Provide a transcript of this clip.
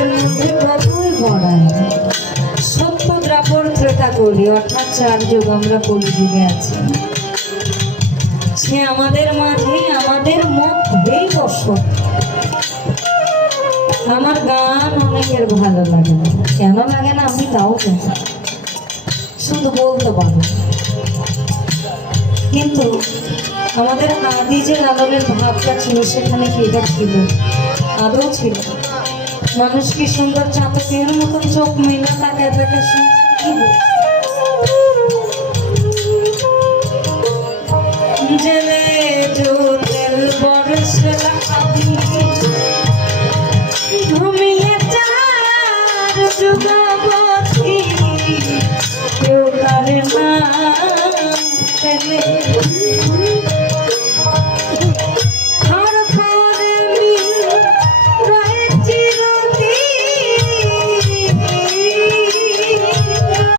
যুগের মধ্যে কতই গড়ায় সত্য দ্রাপর ত্রেতা কলি, অর্থাৎ 4 যুগ আমরা কলি যুগে আছি। সে আমাদের মাঝে আমাদের মধ্যেই বসত। আমার গান অনেকের ভালো লাগে না, কেন লাগে না আমি তাও জানি, শুধু বলতে পারবো। কিন্তু আমাদের আদি যে লালনের ভাবটা ছিল সেখানে কি এটা ছিল? আদৌ ছিল? মানুষ কি সুন্দর চাতকের মতন চোখ মেলা তাকায় তাকে কি বলছে?